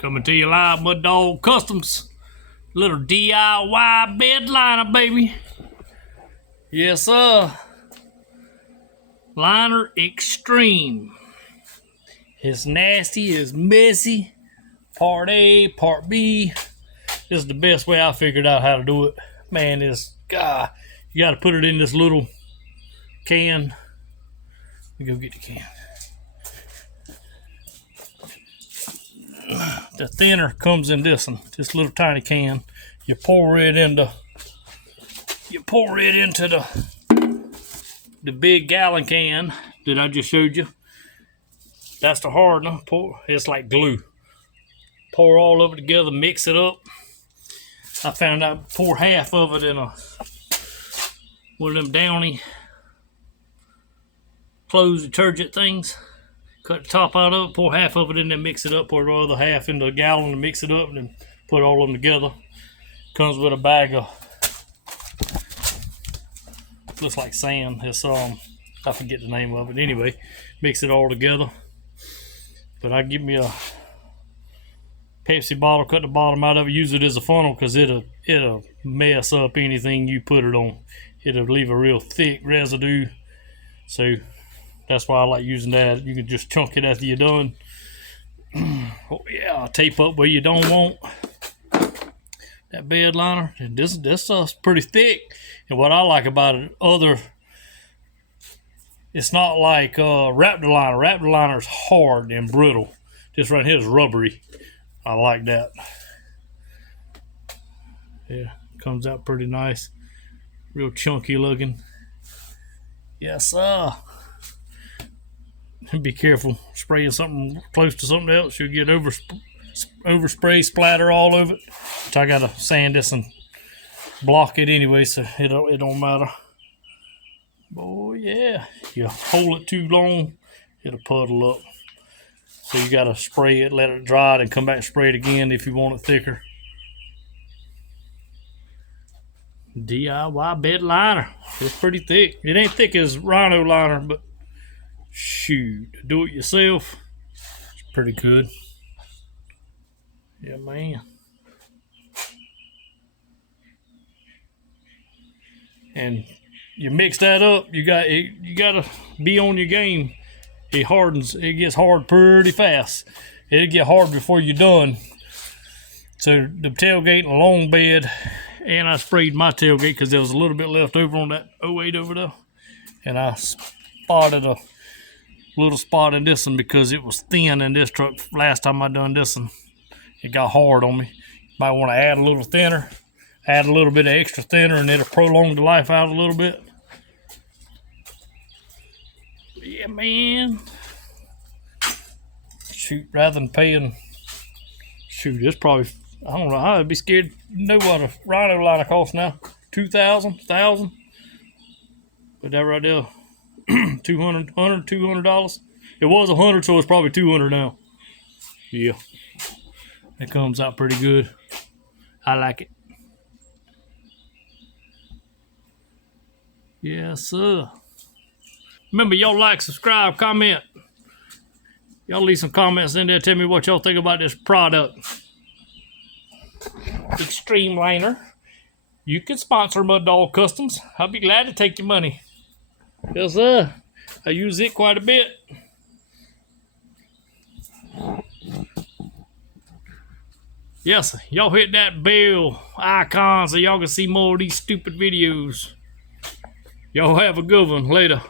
Coming to you live, Mud Dog Customs. Little DIY bed liner, baby. Yes, sir. Liner Extreme. It's nasty, it's messy. Part A, part B. This is the best way I figured out how to do it. Man, you gotta put it in this little can. Let me go get the can. The thinner comes in this one, this little tiny can. You pour it into the big gallon can that I just showed you. That's the hardener. It's like glue. Pour all of it together, mix it up. I found out pour half of it in one of them Downy clothes detergent things. Cut the top out of it, pour half of it in there, mix it up, pour the other half into a gallon and mix it up, and then put all of them together. Comes with a bag of, looks like sand. It's I forget the name of it. Anyway, mix it all together. But I give me a Pepsi bottle, cut the bottom out of it, use it as a funnel because it'll mess up anything you put it on. It'll leave a real thick residue. So that's why I like using that. You can just chunk it after you're done. Oh yeah, tape up where you don't want. That bed liner, this stuff's pretty thick. And what I like about it, it's not like Raptor liner. Raptor liner's hard and brittle. This right here is rubbery. I like that. Yeah, comes out pretty nice. Real chunky looking. Yes, sir. Be careful spraying something close to something else. You'll get overspray splatter all over it. Which I gotta sand this and block it anyway, so it don't matter. Oh yeah, you hold it too long, it'll puddle up. So you gotta spray it, let it dry, and come back and spray it again if you want it thicker. DIY bed liner. It's pretty thick. It ain't thick as Rhino liner, but shoot, do it yourself, it's pretty good. Yeah, man. And you mix that up, you gotta be on your game. It hardens, it gets hard pretty fast. It'll get hard before you're done. So the tailgate and long bed, and I sprayed my tailgate because there was a little bit left over on that 08 over there. And I spotted a little spot in this one because it was thin in this truck. Last time I done this one, it got hard on me. Might want to add a little thinner, add a little bit of extra thinner, and it'll prolong the life out a little bit. Yeah, man. Shoot, rather than paying, shoot, it's probably, I don't know, I'd be scared to know what a Rhino liner costs now. $2,000, $1,000. Put that right there. $200. It was $100, so it's probably $200 now. Yeah, it comes out pretty good. I like it. Yes, sir. Remember, y'all like, subscribe, comment. Y'all leave some comments in there. Tell me what y'all think about this product. Extreme liner. You can sponsor Mud Dog Customs. I'll be glad to take your money. Yes, sir. I use it quite a bit. Yes, y'all hit that bell icon so y'all can see more of these stupid videos. Y'all have a good one. Later.